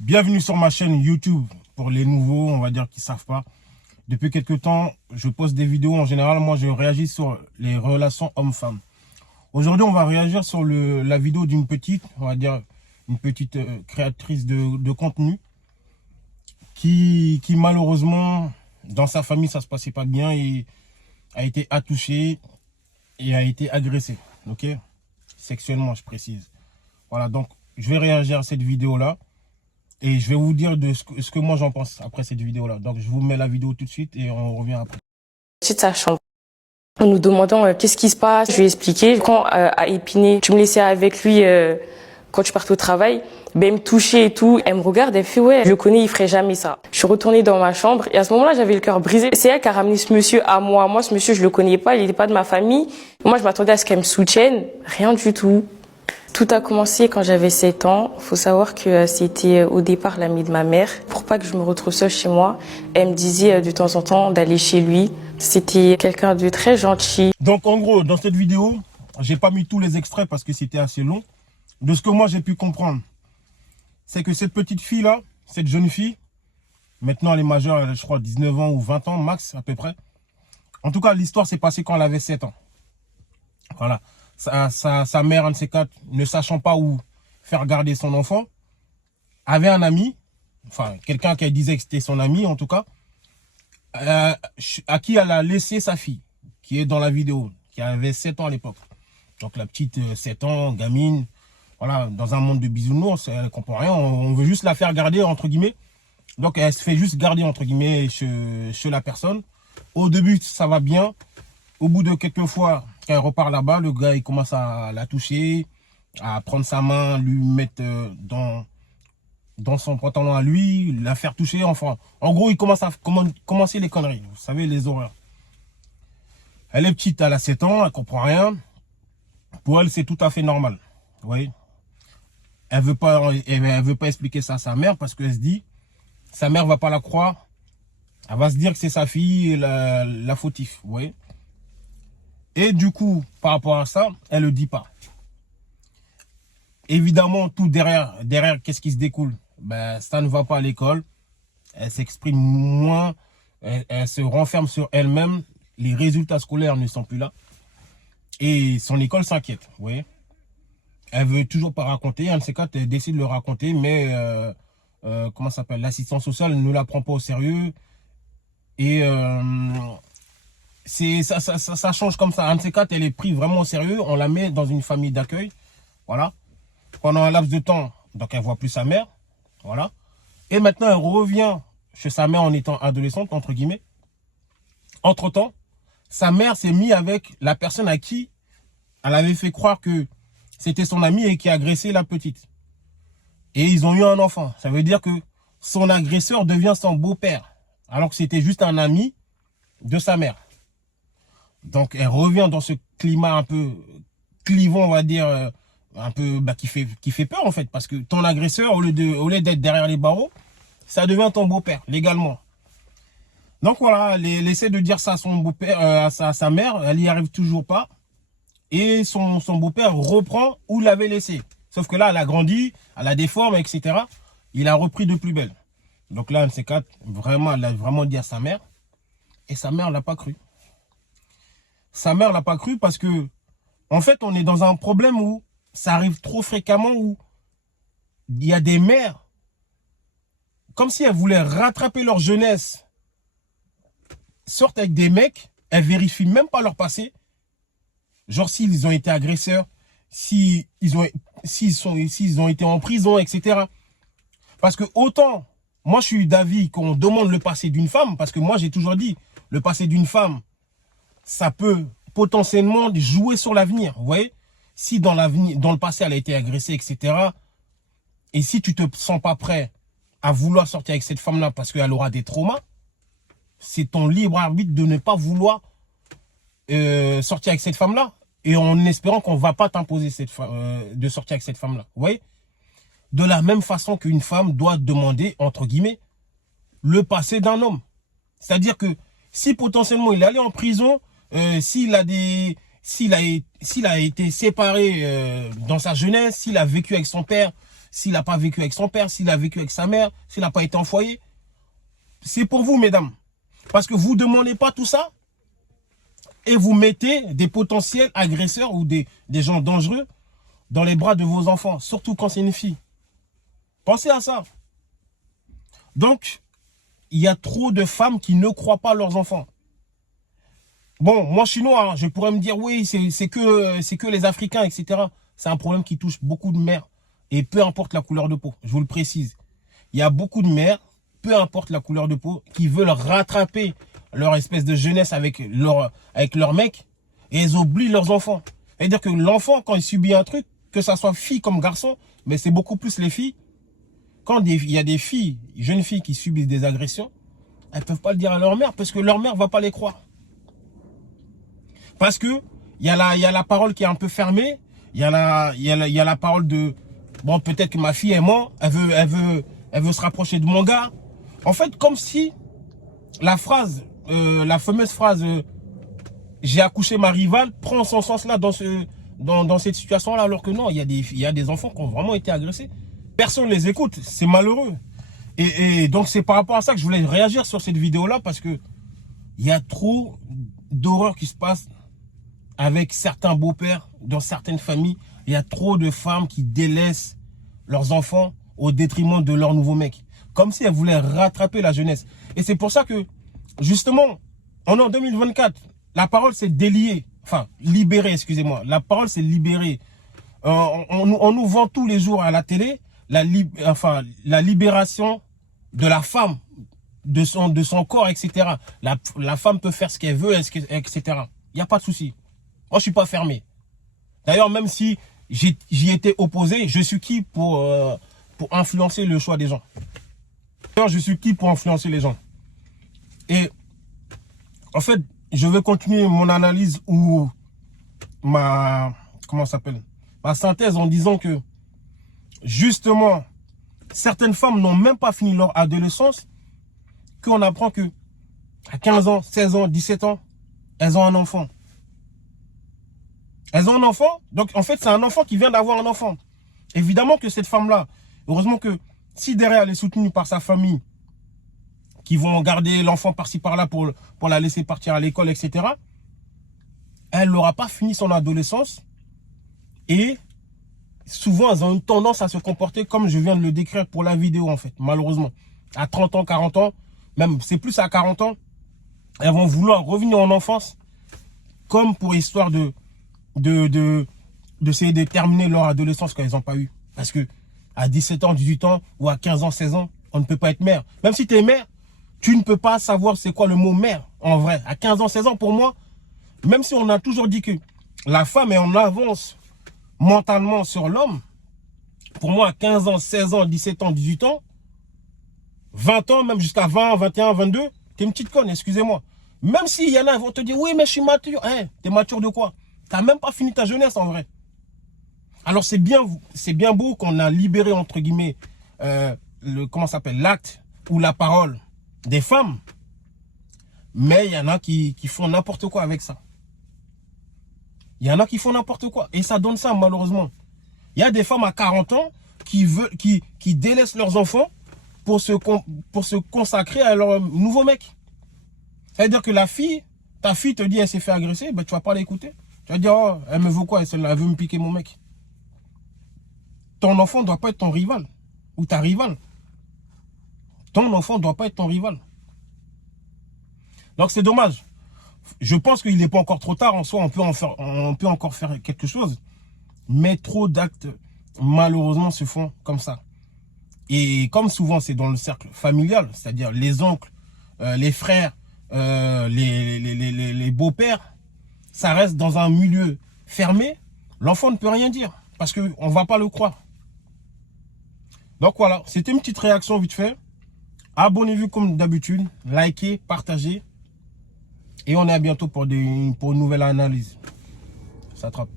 Bienvenue sur ma chaîne YouTube. Pour les nouveaux, on va dire qui ne savent pas. Depuis quelques temps, je poste des vidéos. En général, moi, je réagis sur les relations hommes-femmes. Aujourd'hui, on va réagir sur la vidéo d'une petite, on va dire, une petite créatrice de contenu qui malheureusement, dans sa famille, ça se passait pas bien et a été attouchée et a été agressée. Ok? Sexuellement, je précise. Voilà, donc, je vais réagir à cette vidéo-là. Et je vais vous dire de ce que moi j'en pense après cette vidéo-là. Donc je vous mets la vidéo tout de suite et on revient après. De sa chambre. En nous demandant qu'est-ce qui se passe, je lui ai expliqué. Quand à Épinay, tu me laissais avec lui quand tu partais au travail, ben, il me touchait et tout. Elle me regarde, elle fait ouais, je le connais, il ferait jamais ça. Je suis retournée dans ma chambre et à ce moment-là, j'avais le cœur brisé. C'est elle qui a ramené ce monsieur à moi. Moi, ce monsieur, je le connais pas, il n'était pas de ma famille. Moi, je m'attendais à ce qu'elle me soutienne. Rien du tout. Tout a commencé quand j'avais 7 ans. Faut savoir que c'était au départ l'amie de ma mère. Pour pas que je me retrouve seule chez moi, elle me disait de temps en temps d'aller chez lui. C'était quelqu'un de très gentil. Donc en gros, dans cette vidéo, j'ai pas mis tous les extraits parce que c'était assez long. De ce que moi j'ai pu comprendre, c'est que cette petite fille-là, cette jeune fille, maintenant elle est majeure, elle a, je crois 19 ans ou 20 ans max à peu près. En tout cas, l'histoire s'est passée quand elle avait 7 ans. Voilà. Sa mère, un de ces quatre, ne sachant pas où faire garder son enfant, avait un ami, enfin quelqu'un qui disait que c'était son ami en tout cas, à qui elle a laissé sa fille, qui est dans la vidéo, qui avait 7 ans à l'époque. Donc la petite 7 ans, gamine, voilà, dans un monde de bisounours, elle ne comprend rien, on veut juste la faire garder entre guillemets. Donc elle se fait juste garder entre guillemets chez la personne. Au début ça va bien. Au bout de quelques fois, quand elle repart là-bas, le gars il commence à la toucher, à prendre sa main, lui mettre dans son pantalon à lui, la faire toucher. Enfin, en gros, il commence à commencer les conneries. Vous savez, les horreurs. Elle est petite, elle a 7 ans, elle comprend rien. Pour elle, c'est tout à fait normal. Vous voyez, elle veut pas expliquer ça à sa mère parce qu'elle se dit, sa mère va pas la croire. Elle va se dire que c'est sa fille la fautif. Vous voyez. Et du coup, par rapport à ça, elle le dit pas. Évidemment, tout derrière qu'est-ce qui se découle? Ben, ça ne va pas à l'école. Elle s'exprime moins. Elle se renferme sur elle-même. Les résultats scolaires ne sont plus là. Et son école s'inquiète. Vous voyez? Elle veut toujours pas raconter. Un de ces quatre, elle décide de le raconter, mais comment ça s'appelle? L'assistance sociale ne la prend pas au sérieux. Et ça change comme ça. Un de ces quatre, elle est prise vraiment au sérieux. On la met dans une famille d'accueil. Voilà. Pendant un laps de temps, donc elle voit plus sa mère. Voilà. Et maintenant, elle revient chez sa mère en étant adolescente, entre guillemets. Entre-temps, sa mère s'est mise avec la personne à qui elle avait fait croire que c'était son ami et qui a agressé la petite. Et ils ont eu un enfant. Ça veut dire que son agresseur devient son beau-père. Alors que c'était juste un ami de sa mère. Donc, elle revient dans ce climat un peu clivant, on va dire, un peu qui fait peur en fait. Parce que ton agresseur, au lieu d'être derrière les barreaux, ça devient ton beau-père, légalement. Donc voilà, elle essaie de dire ça à son beau-père, à sa mère, elle n'y arrive toujours pas. Et son beau-père reprend où l'avait laissé. Sauf que là, elle a grandi, elle a des formes, etc. Il a repris de plus belle. Donc là, un de ces quatre, vraiment, elle a vraiment dit à sa mère. Et sa mère l'a pas cru. Sa mère l'a pas cru parce que, en fait, on est dans un problème où ça arrive trop fréquemment, où il y a des mères, comme si elles voulaient rattraper leur jeunesse, sortent avec des mecs, elles vérifient même pas leur passé. Genre s'ils ont été agresseurs, s'ils ont été en prison, etc. Parce que autant, moi je suis d'avis qu'on demande le passé d'une femme, parce que moi j'ai toujours dit, le passé d'une femme, ça peut potentiellement jouer sur l'avenir. Vous voyez, si dans le passé elle a été agressée, etc. Et si tu te sens pas prêt à vouloir sortir avec cette femme-là parce qu'elle aura des traumas, c'est ton libre arbitre de ne pas vouloir sortir avec cette femme-là. Et en espérant qu'on ne va pas t'imposer de sortir avec cette femme-là. Vous voyez? De la même façon qu'une femme doit demander, entre guillemets, le passé d'un homme. C'est-à-dire que si potentiellement il est allé en prison, s'il a été séparé dans sa jeunesse, s'il a vécu avec son père s'il n'a pas vécu avec son père, s'il a vécu avec sa mère, s'il n'a pas été en foyer. C'est pour vous, mesdames. Parce que vous ne demandez pas tout ça et vous mettez des potentiels agresseurs ou des gens dangereux dans les bras de vos enfants, surtout quand c'est une fille. Pensez à ça. Donc, il y a trop de femmes qui ne croient pas leurs enfants. Bon, moi je suis noir, je pourrais me dire oui, c'est que les Africains, etc. C'est un problème qui touche beaucoup de mères. Et peu importe la couleur de peau, je vous le précise. Il y a beaucoup de mères, peu importe la couleur de peau, qui veulent rattraper leur espèce de jeunesse avec leur mec. Et elles oublient leurs enfants. C'est-à-dire que l'enfant, quand il subit un truc, que ça soit fille comme garçon, mais c'est beaucoup plus les filles. Quand il y a des filles, jeunes filles qui subissent des agressions, elles ne peuvent pas le dire à leur mère parce que leur mère ne va pas les croire. Parce que il y a la parole qui est un peu fermée. Il y a la parole de bon, peut-être que ma fille est morte, elle veut se rapprocher de mon gars. En fait, comme si la fameuse phrase j'ai accouché ma rivale prend son sens là dans cette situation là, alors que non, il y a des enfants qui ont vraiment été agressés. Personne ne les écoute, c'est malheureux. Et donc c'est par rapport à ça que je voulais réagir sur cette vidéo là, parce que il y a trop d'horreurs qui se passent avec certains beaux-pères, dans certaines familles. Il y a trop de femmes qui délaissent leurs enfants au détriment de leur nouveau mec. Comme si elles voulaient rattraper la jeunesse. Et c'est pour ça que, justement, on est en 2024. La parole s'est déliée. Enfin, libérée, excusez-moi. La parole s'est libérée. On nous vend tous les jours à la télé la libération de la femme, de son corps, etc. La femme peut faire ce qu'elle veut, etc. Il n'y a pas de souci. Moi, je ne suis pas fermé. D'ailleurs, même si j'y étais opposé, je suis qui pour influencer le choix des gens? D'ailleurs, je suis qui pour influencer les gens? Et en fait, je vais continuer mon analyse ou ma synthèse en disant que justement, certaines femmes n'ont même pas fini leur adolescence, qu'on apprend que à 15 ans, 16 ans, 17 ans, elles ont un enfant. Elles ont un enfant, donc en fait c'est un enfant qui vient d'avoir un enfant. Évidemment que cette femme-là, heureusement que si derrière elle est soutenue par sa famille, qui vont garder l'enfant par-ci par-là pour la laisser partir à l'école, etc., elle n'aura pas fini son adolescence. Et souvent elles ont une tendance à se comporter comme je viens de le décrire pour la vidéo en fait, malheureusement. À 30 ans, 40 ans, même c'est plus à 40 ans, elles vont vouloir revenir en enfance, comme pour histoire d'essayer de terminer leur adolescence quand ils n'ont pas eu. Parce que à 17 ans, 18 ans ou à 15 ans, 16 ans, on ne peut pas être mère. Même si tu es mère, tu ne peux pas savoir c'est quoi le mot mère en vrai. À 15 ans, 16 ans, pour moi, même si on a toujours dit que la femme est en avance mentalement sur l'homme, pour moi, à 15 ans, 16 ans, 17 ans, 18 ans, 20 ans, même jusqu'à 20, 21, 22, t'es une petite conne, excusez-moi. Même s'il y en a, ils vont te dire, oui, mais je suis mature. Hein, t'es mature de quoi? T'as même pas fini ta jeunesse en vrai. Alors c'est bien beau qu'on a libéré entre guillemets l'acte ou la parole des femmes, mais il y en a qui font n'importe quoi avec ça. Il y en a qui font n'importe quoi et ça donne ça malheureusement. Il y a des femmes à 40 ans qui délaissent leurs enfants pour se consacrer à leur nouveau mec. C'est-à-dire que ta fille te dit elle s'est fait agresser, ben tu vas pas l'écouter. Tu vas dire, oh, elle me veut quoi? Elle veut me piquer mon mec. Ton enfant ne doit pas être ton rival. Ou ta rivale. Ton enfant ne doit pas être ton rival. Donc c'est dommage. Je pense qu'il n'est pas encore trop tard. En soi, on peut encore faire quelque chose. Mais trop d'actes, malheureusement, se font comme ça. Et comme souvent, c'est dans le cercle familial. C'est-à-dire les oncles, les frères, les beaux-pères. Ça reste dans un milieu fermé, l'enfant ne peut rien dire parce qu'on ne va pas le croire. Donc voilà, c'était une petite réaction vite fait. Abonnez-vous comme d'habitude, likez, partagez. Et on est à bientôt pour une nouvelle analyse. Ça attrape.